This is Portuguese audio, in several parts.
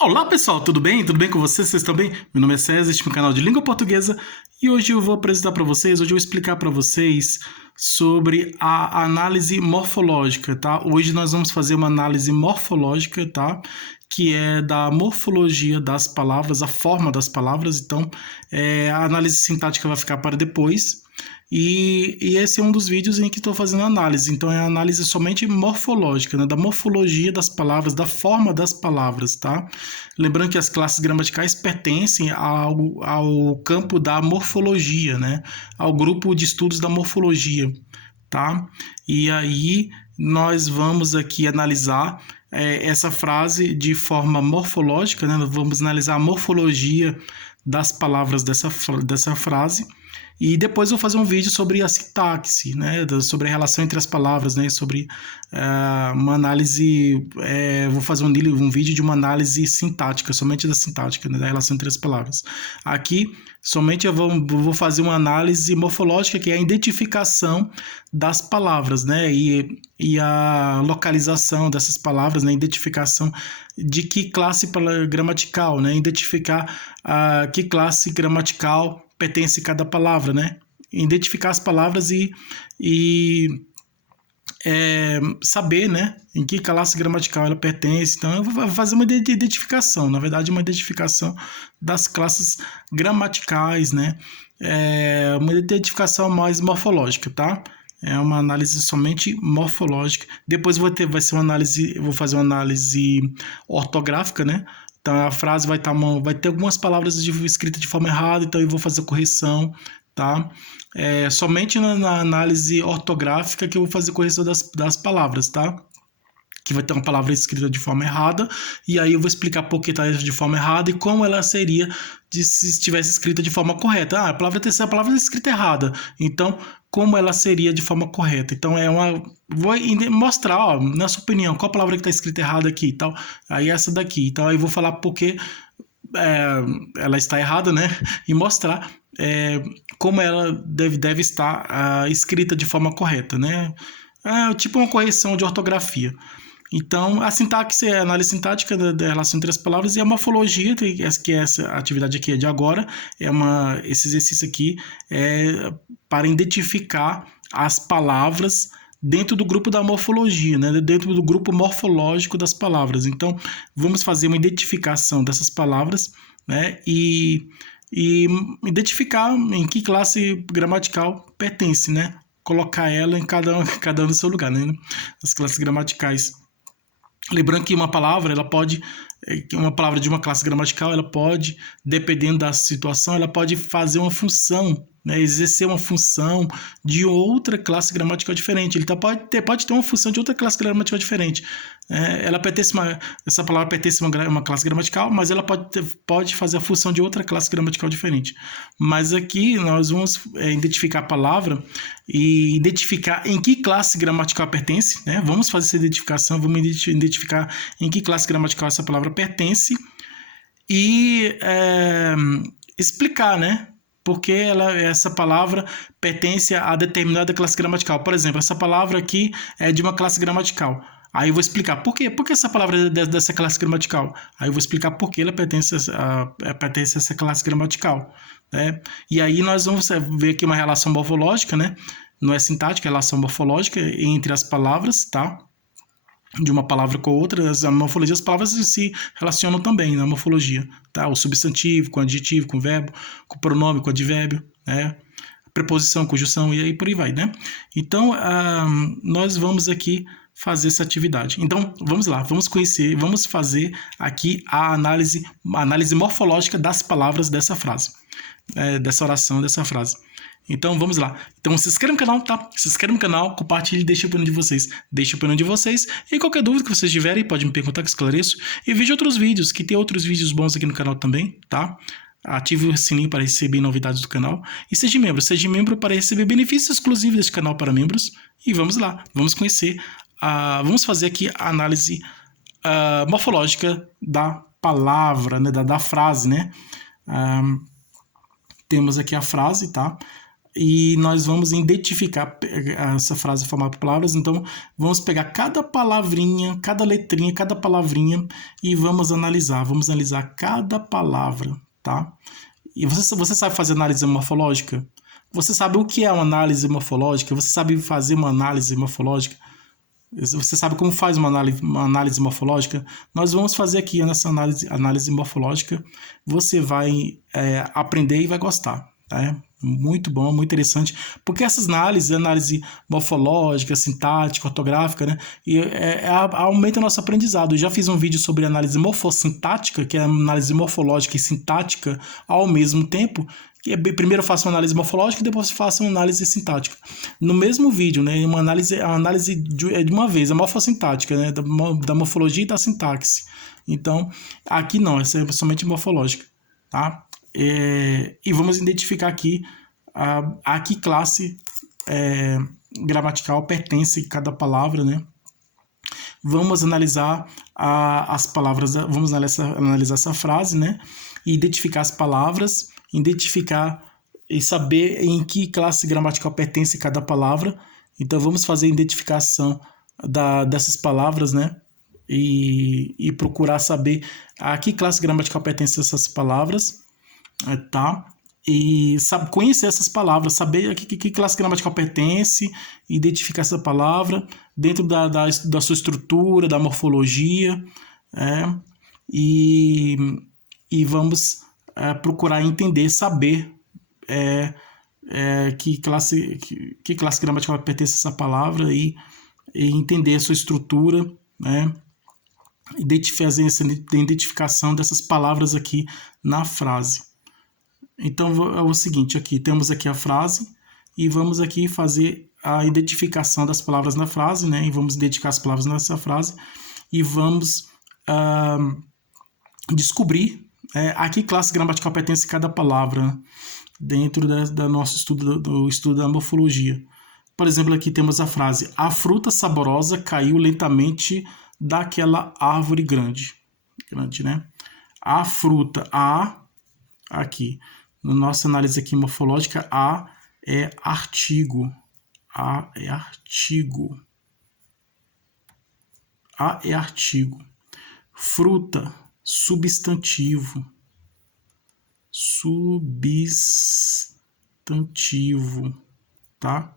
Olá pessoal, tudo bem? Tudo bem com vocês? Vocês estão bem? Meu nome é César, este é um canal de língua portuguesa e hoje eu vou apresentar para vocês, hoje eu vou explicar para vocês sobre a análise morfológica, tá? Hoje nós vamos fazer uma análise morfológica, tá? Que é da morfologia das palavras, a forma das palavras, então a análise sintática vai ficar para depois. E esse é um dos vídeos em que estou fazendo análise, então é a análise somente morfológica, né, da morfologia das palavras, da forma das palavras, tá? Lembrando que as classes gramaticais pertencem ao campo da morfologia, né? Ao grupo de estudos da morfologia, tá? E aí nós vamos aqui analisar essa frase de forma morfológica, né? Nós vamos analisar a morfologia das palavras dessa frase. E depois vou fazer um vídeo sobre a sintaxe, né, sobre a relação entre as palavras, né, sobre uma análise, vou fazer um vídeo de uma análise sintática, somente da sintática, né, da relação entre as palavras. Aqui, somente eu vou fazer uma análise morfológica, que é a identificação das palavras, né, e a localização dessas palavras, né, identificação de que classe gramatical, né, identificar que classe gramatical pertence cada palavra, né? Identificar as palavras e saber, né, em que classe gramatical ela pertence. Então, eu vou fazer uma identificação, na verdade, uma identificação das classes gramaticais, né? Uma identificação mais morfológica, tá? É uma análise somente morfológica. Depois vai ser uma análise, eu vou fazer uma análise ortográfica, né? Então a frase vai ter algumas palavras escritas de forma errada, então eu vou fazer correção, tá? Somente na análise ortográfica que eu vou fazer correção das palavras, tá? Que vai ter uma palavra escrita de forma errada, e aí eu vou explicar por que está de forma errada e como ela seria se estivesse escrita de forma correta. A palavra está escrita errada, então como ela seria de forma correta. Então vou mostrar, ó, na sua opinião, qual palavra que está escrita errada aqui e tal. Aí essa daqui. Então aí eu vou falar porque ela está errada, né? E mostrar como ela deve estar escrita de forma correta, né? Tipo uma correção de ortografia. Então, a sintaxe é a análise sintática da relação entre as palavras, e a morfologia, que essa atividade aqui é de agora, esse exercício aqui é para identificar as palavras dentro do grupo da morfologia, né? Dentro do grupo morfológico das palavras. Então, vamos fazer uma identificação dessas palavras, né? E identificar em que classe gramatical pertence, né? Colocar ela em cada um no seu lugar, né? As classes gramaticais. Lembrando que uma palavra de uma classe gramatical, ela pode, dependendo da situação, ela pode fazer uma função, né, exercer uma função de outra classe gramatical diferente. Ele pode ter uma função de outra classe gramatical diferente. Essa palavra pertence a uma classe gramatical, mas ela pode fazer a função de outra classe gramatical diferente. Mas aqui nós vamos identificar a palavra e identificar em que classe gramatical pertence, né? Vamos fazer essa identificação, vamos identificar em que classe gramatical essa palavra pertence e explicar, né? Porque essa palavra pertence a determinada classe gramatical. Por exemplo, essa palavra aqui é de uma classe gramatical. Aí eu vou explicar por quê? Por que essa palavra é dessa classe gramatical? Aí eu vou explicar por que ela pertence a essa classe gramatical, né? E aí nós vamos ver aqui uma relação morfológica, né? Não é sintática, é relação morfológica entre as palavras, tá? De uma palavra com outra, a morfologia das palavras se relacionam também na morfologia, tá? O substantivo com o adjetivo, com o verbo, com o pronome, com o advérbio, né? Preposição, conjunção e aí por aí vai, né? Então, nós vamos aqui fazer essa atividade. Então, vamos lá, vamos fazer aqui a análise morfológica das palavras dessa frase, dessa oração, dessa frase. Então, vamos lá. Então, se inscreva no canal, tá? Se inscreva no canal, compartilhe e deixe a opinião de vocês. Deixe a opinião de vocês. E qualquer dúvida que vocês tiverem, pode me perguntar que eu esclareço. E veja outros vídeos, que tem outros vídeos bons aqui no canal também, tá? Ative o sininho para receber novidades do canal. E seja membro para receber benefícios exclusivos deste canal para membros. E vamos lá, vamos conhecer, vamos fazer aqui a análise morfológica da palavra, né? Da frase, né? Temos aqui a frase, tá? e nós vamos identificar essa frase formada por palavras. Então, vamos pegar cada palavrinha, cada letrinha, cada palavrinha e vamos analisar. Vamos analisar cada palavra, tá? E você sabe fazer análise morfológica? Você sabe o que é uma análise morfológica? Você sabe fazer uma análise morfológica? Você sabe como faz uma análise morfológica? Nós vamos fazer aqui nessa análise morfológica. Você vai aprender e vai gostar, tá? Muito bom, muito interessante, porque essas análise morfológica, sintática, ortográfica, né, aumenta o nosso aprendizado. Eu já fiz um vídeo sobre análise morfossintática, que é análise morfológica e sintática ao mesmo tempo. Primeiro eu faço uma análise morfológica e depois faço uma análise sintática. No mesmo vídeo, né, a análise de uma vez, a morfossintática, né, da morfologia e da sintaxe. Então, aqui não, essa é somente morfológica, tá? E vamos identificar aqui a que classe gramatical pertence cada palavra, né? Vamos analisar as palavras, vamos analisar essa frase, né? E identificar as palavras, identificar e saber em que classe gramatical pertence cada palavra. Então, vamos fazer a identificação dessas palavras, né? E procurar saber a que classe gramatical pertence essas palavras, tá? E conhecer essas palavras, saber a que classe gramatical pertence, identificar essa palavra dentro da sua estrutura, da morfologia, e vamos procurar entender, saber que classe gramatical pertence essa palavra e entender a sua estrutura, né? Fazer essa identificação dessas palavras aqui na frase. Então é o seguinte, aqui temos aqui a frase e vamos aqui fazer a identificação das palavras na frase, né? E vamos identificar as palavras nessa frase e vamos descobrir a que classe gramatical pertence cada palavra dentro do nosso estudo, do estudo da morfologia. Por exemplo, aqui temos a frase: a fruta saborosa caiu lentamente daquela árvore grande, né? A fruta, aqui, na nossa análise aqui morfológica, a é artigo. A é artigo. A é artigo. Fruta, substantivo. Substantivo, tá?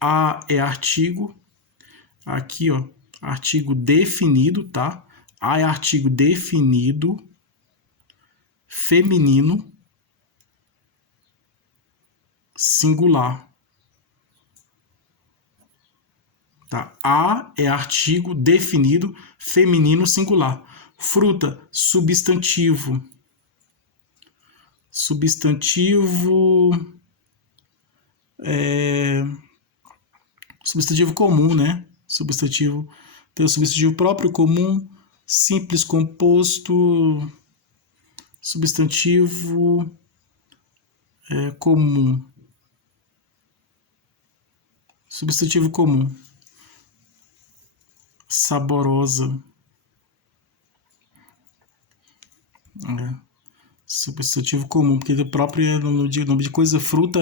A é artigo. Aqui, ó, artigo definido, tá? A é artigo definido, feminino, singular. Tá? A é artigo definido, feminino, singular. Fruta, substantivo. Substantivo comum, né? Substantivo, tem o substantivo próprio, comum, simples, composto, substantivo comum. Substantivo comum. Saborosa. Substantivo comum, porque o próprio nome de coisa, fruta,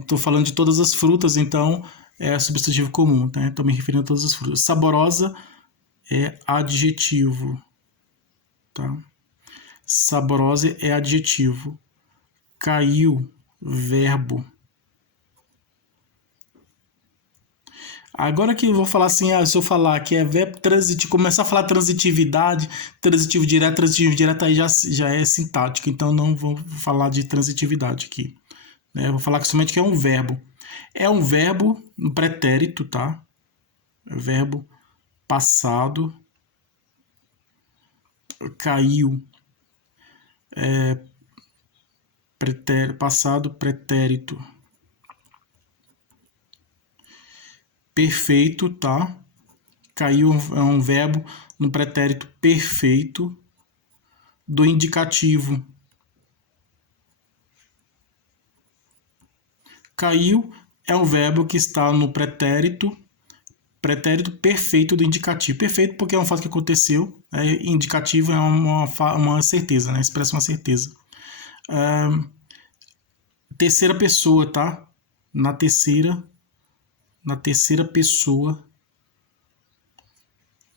estou falando de todas as frutas, então é substantivo comum, tá? Estou me referindo a todas as frutas. Saborosa é adjetivo, tá? Saborosa é adjetivo. Caiu, verbo. Agora que eu vou falar assim, se eu falar que é verbo transitivo, começar a falar transitividade, transitivo direto, aí já é sintático, então não vou falar de transitividade aqui, né? Eu vou falar somente que é um verbo. É um verbo no pretérito, tá? É verbo passado. Caiu. Passado pretérito. Perfeito, tá? Caiu é um verbo no pretérito perfeito do indicativo. Caiu é um verbo que está no pretérito perfeito do indicativo. Perfeito porque é um fato que aconteceu. Indicativo é uma certeza, né? Expressa uma certeza. terceira pessoa, tá? Na terceira pessoa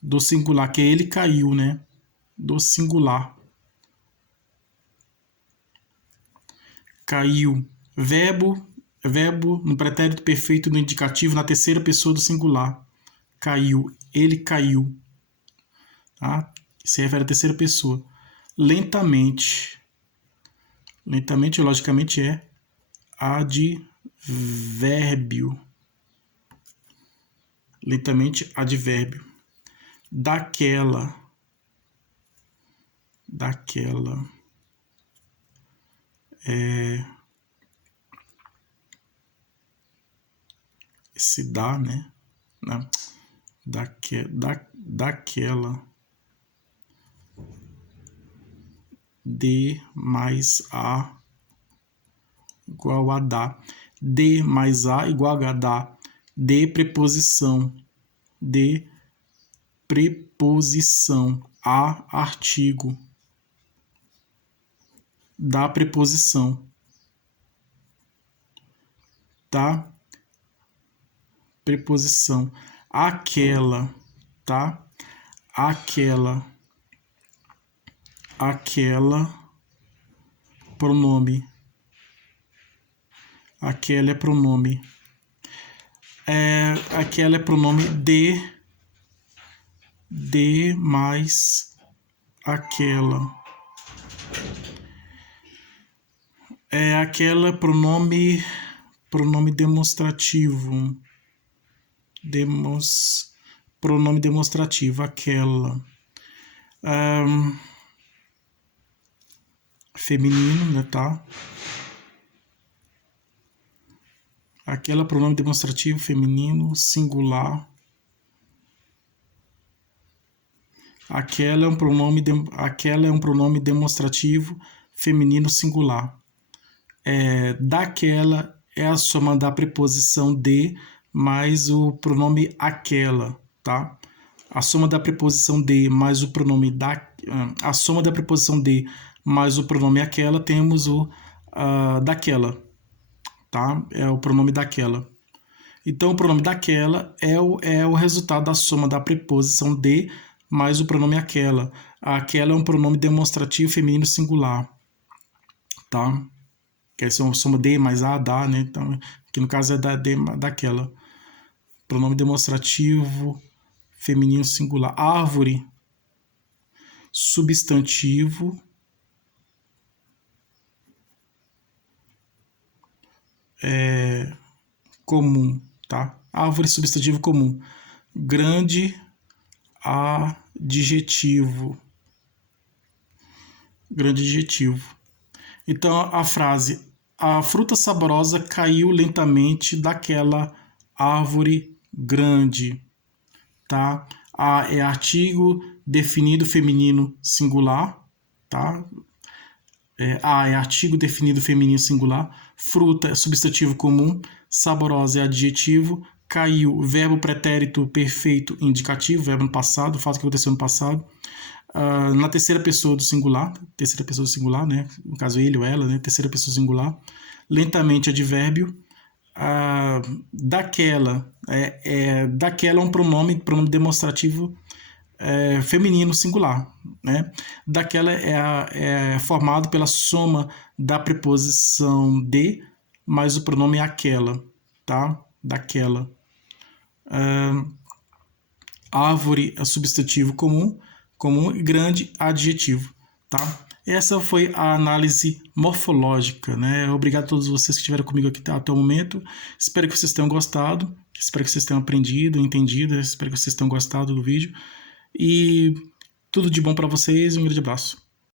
do singular, que ele caiu, né? Do singular. Caiu. Verbo no pretérito perfeito no indicativo na terceira pessoa do singular. Caiu. Ele caiu. Tá? Se refere à terceira pessoa. Lentamente. Lentamente, logicamente, é advérbio. Lentamente, advérbio. Daquela. Se dá, né? Não. Daquela. D mais A igual a dá. D mais A igual a dá. D preposição. D preposição. A artigo. Da preposição. Tá? Preposição. Aquela. Tá? Aquela. Pronome. Aquela é pronome. Aquela é pronome de mais aquela. Aquela pronome demonstrativo. Pronome demonstrativo, aquela. Feminino, né, tá? Aquela pronome demonstrativo feminino, singular. Aquela é um pronome demonstrativo feminino singular. Daquela é a soma da preposição de mais o pronome aquela, tá? A soma da preposição de mais o pronome a soma da preposição de mais o pronome aquela, temos o daquela, tá? É o pronome daquela. Então, o pronome daquela é o resultado da soma da preposição de mais o pronome aquela. Aquela é um pronome demonstrativo feminino singular, tá? Que é a soma de mais a, dá, né? Então, que no caso é daquela. Pronome demonstrativo feminino singular. Árvore, substantivo. Comum, tá? Árvore, substantivo comum. Grande, adjetivo. Grande adjetivo. Então, a frase: a fruta saborosa caiu lentamente daquela árvore grande, tá? A é artigo definido feminino singular, tá? A é artigo definido feminino singular. Fruta é substantivo comum. Saborosa é adjetivo. Caiu, verbo pretérito perfeito indicativo, verbo no passado, fato que aconteceu no passado. Na terceira pessoa do singular, né? No caso, ele ou ela, né? Terceira pessoa singular. Lentamente, advérbio. Daquela é um pronome demonstrativo feminino singular, né? Daquela é formado pela soma da preposição de mais o pronome aquela, tá? Daquela. Árvore é substantivo comum, grande, adjetivo, tá? Essa foi a análise morfológica, né? Obrigado a todos vocês que estiveram comigo aqui até o momento. Espero que vocês tenham gostado, espero que vocês tenham aprendido, entendido, espero que vocês tenham gostado do vídeo. E tudo de bom para vocês, um grande abraço.